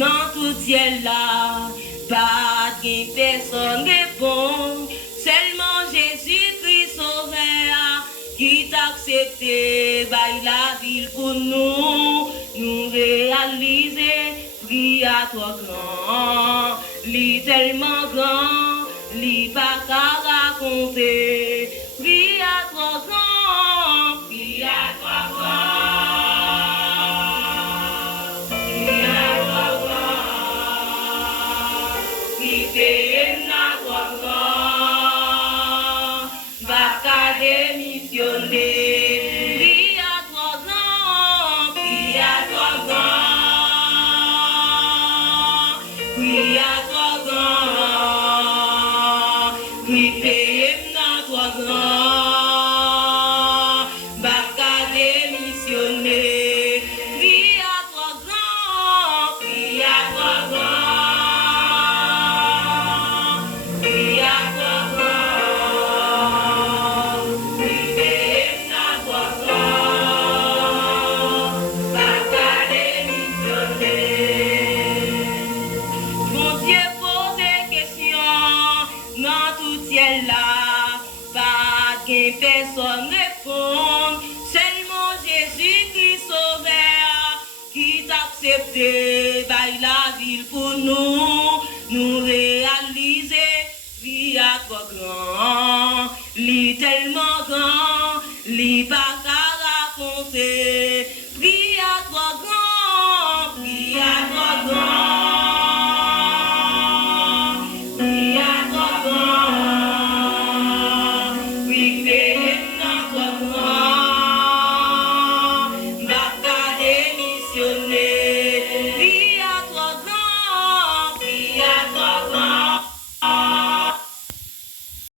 dans tout ciel là, pas de personne répond, seulement Jésus-Christ sauveur qui t'a accepté, bail la ville pour nous réaliser, prie à toi grand, lit tellement grand, lit pas qu'à raconter, prie à toi grand, prie à toi grand, prie à toi grand, qui t'aime à toi grand, va qu'à démissionner. Personne répond, seulement Jésus-Christ sauveur qui t'a accepté, bail la ville pour nous réaliser, vie à toi grand.